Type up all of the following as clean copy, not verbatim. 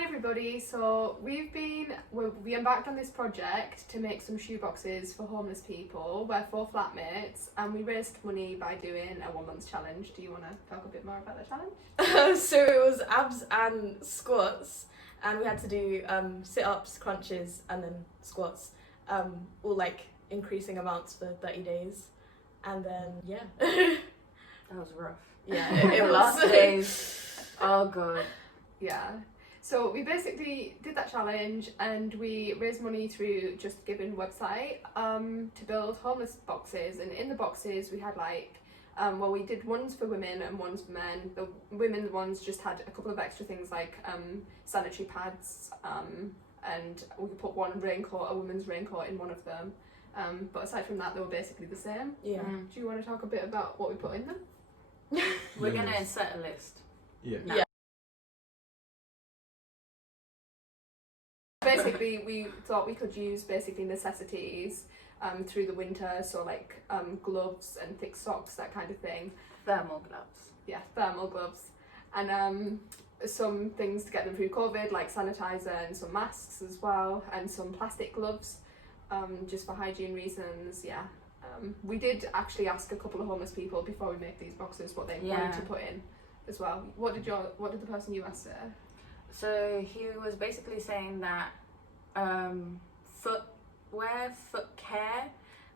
Hi everybody, so we embarked on this project to make some shoeboxes for homeless people. We're 4 flatmates and we raised money by doing a 1 month challenge. Do you want to talk a bit more about the challenge? So it was abs and squats, and we had to do sit-ups, crunches and then squats, all like increasing amounts for 30 days. And then That was rough. Yeah, it was. Last days. Oh god. Yeah. So we basically did that challenge and we raised money through Just Giving website to build homeless boxes, and in the boxes we had we did ones for women and ones for men. The women ones just had a couple of extra things like sanitary pads, and we could put a woman's raincoat in one of them. But aside from that, they were basically the same. Yeah. Do you want to talk a bit about what we put in them? We're gonna insert a list. Yeah. No. Yeah. Basically, we thought we could use basically necessities through the winter, so like gloves and thick socks, that kind of thing. Thermal gloves. Yeah, thermal gloves. And some things to get them through COVID, like sanitizer and some masks as well, and some plastic gloves, just for hygiene reasons. Yeah. We did actually ask a couple of homeless people before we make these boxes what they wanted to put in as well. What did the person you asked say? So he was basically saying that footwear, foot care,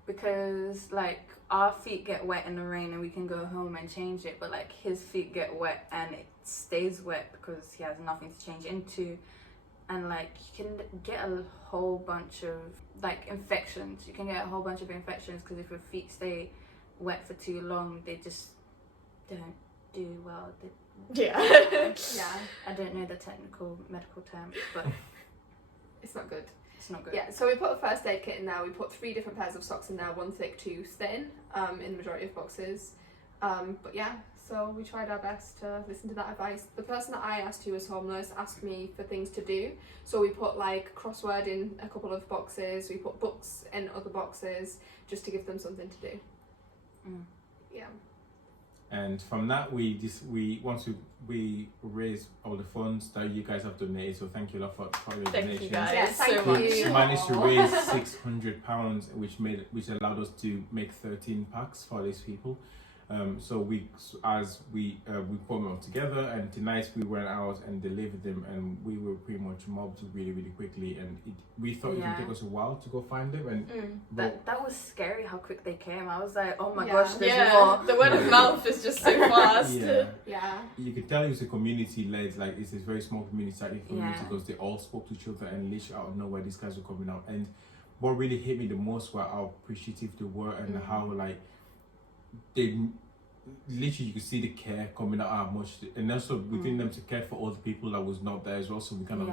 because like our feet get wet in the rain and we can go home and change it, but like his feet get wet and it stays wet because he has nothing to change into, and like you can get a whole bunch of like infections. You can get a whole bunch of infections because if your feet stay wet for too long, they just don't do well. Yeah. Yeah. I don't know the technical medical terms, but It's not good. it's not good. Yeah, so we put a first aid kit in there. We put 3 different pairs of socks in there, 1 thick, 2 thin, in the majority of boxes. But yeah, so we tried our best to listen to that advice. The person that I asked who was homeless asked me for things to do. So we put like crossword in a couple of boxes. We put books in other boxes just to give them something to do. Yeah. And from that, once we raised all the funds that you guys have donated, so thank you a lot for the Thank donations. you guys Yeah, so thank much. you. We managed to raise £600, which allowed us to make 13 packs for these people. So we put them all together, and tonight we went out and delivered them, and we were pretty much mobbed really quickly, and we thought it would take us a while to go find them, and That was scary how quick they came. I was like, oh my Yeah. gosh, there's more. The word of mouth is just so fast. Yeah. You can tell it's a community led, like it's a very small community Yeah. because they all spoke to each other, and literally out of nowhere these guys were coming out. And what really hit me the most were how appreciative they were, and how like they literally, you could see the care coming out, how much, and also within them to care for other people that was not there as well, so we kind of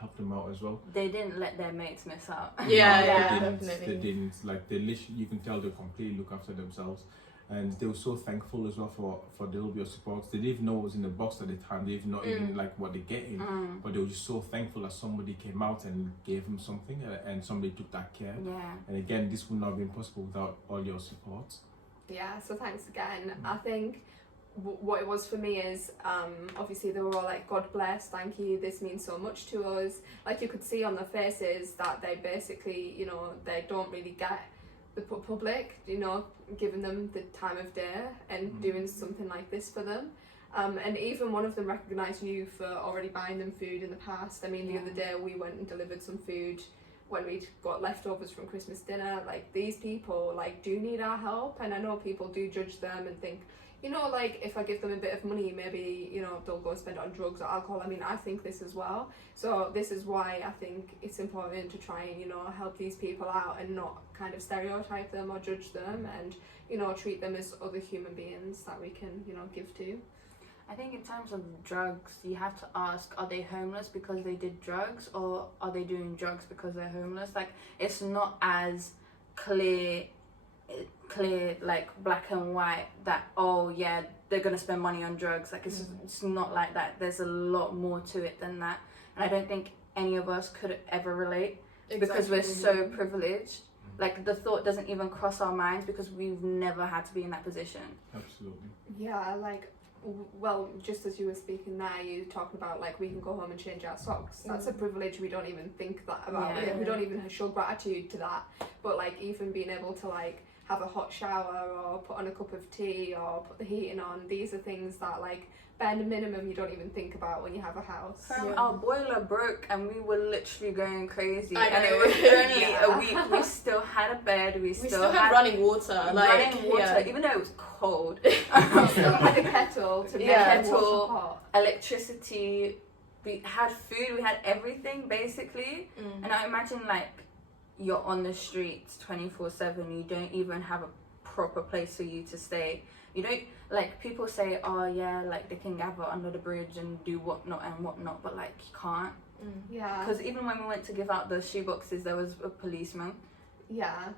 help them out as well. They didn't let their mates miss out. Yeah, They didn't, like they literally, you can tell they completely look after themselves, and they were so thankful as well for the little bit of support. They didn't even know what was in the box at the time. They didn't know even like what they're getting, but they were just so thankful that somebody came out and gave them something, and somebody took that care. Yeah. And again, this would not have been possible without all your support. Yeah, so thanks again. I think what it was for me is obviously they were all like, God bless, thank you, this means so much to us. Like you could see on their faces that they basically, they don't really get the public, giving them the time of day and doing something like this for them. And even one of them recognised you for already buying them food in the past. I mean, the other day we went and delivered some food when we'd got leftovers from Christmas dinner. Like these people like do need our help, and I know people do judge them and think, like if I give them a bit of money, maybe they'll go spend it on drugs or alcohol. I mean, I think this as well. So this is why I think it's important to try and help these people out and not kind of stereotype them or judge them, and treat them as other human beings that we can give to. I think in terms of drugs, you have to ask, are they homeless because they did drugs, or are they doing drugs because they're homeless? Like, it's not as clear like black and white that, oh yeah, they're gonna spend money on drugs. Like it's not like that. There's a lot more to it than that, and I don't think any of us could ever relate because we're so privileged. Like the thought doesn't even cross our minds because we've never had to be in that position. Absolutely. Yeah, like well, just as you were speaking there, you talking about like we can go home and change our socks. That's a privilege. We don't even think that about Yeah. it. We don't even show gratitude to that. But like even being able to like have a hot shower or put on a cup of tea or put the heating on, these are things that like bare minimum you don't even think about when you have a house. Yeah. Our boiler broke and we were literally going crazy. I And it know. was only Yeah. a week. We still had a bed. We still had running water. running water, Yeah. even though it was cold. We still had a kettle to make Yeah. the water hot. Electricity. We had food. We had everything basically. Mm. And I imagine like you're on the streets 24/7. You don't even have a proper place for you to stay. You don't, like, people say, oh yeah, like they can gather under the bridge and do whatnot and whatnot, but like you can't. Mm. Yeah. Because even when we went to give out the shoe boxes, there was a policeman. Yeah,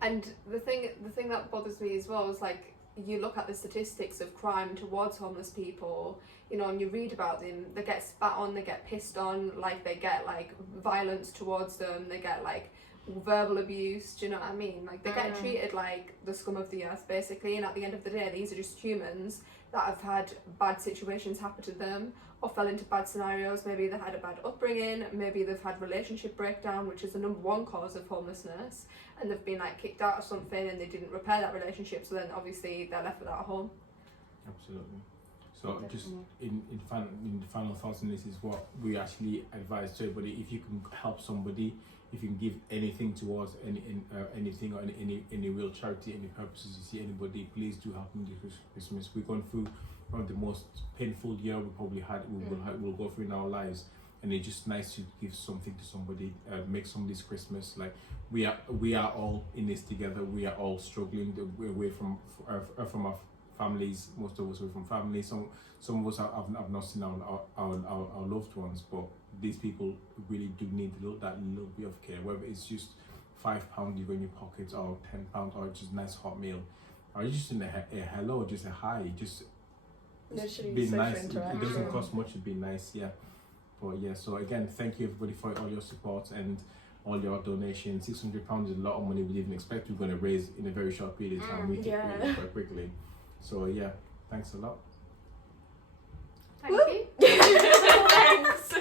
and the thing that bothers me as well is like you look at the statistics of crime towards homeless people, you know, and you read about them. They get spat on, they get pissed on, like they get like violence towards them, they get like verbal abuse. Do you know what I mean? Like they get treated like the scum of the earth basically. And at the end of the day, these are just humans that have had bad situations happen to them or fell into bad scenarios. Maybe they had a bad upbringing, maybe they've had relationship breakdown, which is the number one cause of homelessness, and they've been like kicked out of something and they didn't repair that relationship, so then obviously they're left without a home. Absolutely. So just in the final thoughts on this is what we actually advise to everybody. If you can help somebody, if you can give anything towards anything or any real charity, any purposes, you see anybody, please do help them this Christmas. We're going through one of the most painful year we probably had. We'll go through in our lives, and it's just nice to give something to somebody, make somebody's Christmas. Like we are all in this together. We are all struggling. We're away from our families. Most of us are from families. Some of us have not seen our loved ones, but these people really do need that little bit of care. Whether it's just £5 you got in your pocket, or £10, or just a nice hot meal, or just in a hello, or just a hi, just be nice. It doesn't cost much to be nice, yeah. But yeah, so again, thank you everybody for all your support and all your donations. £600 is a lot of money we didn't expect we're going to raise in a very short period of time. We did really quite quickly. So yeah, thanks a lot. Thank you. Thanks.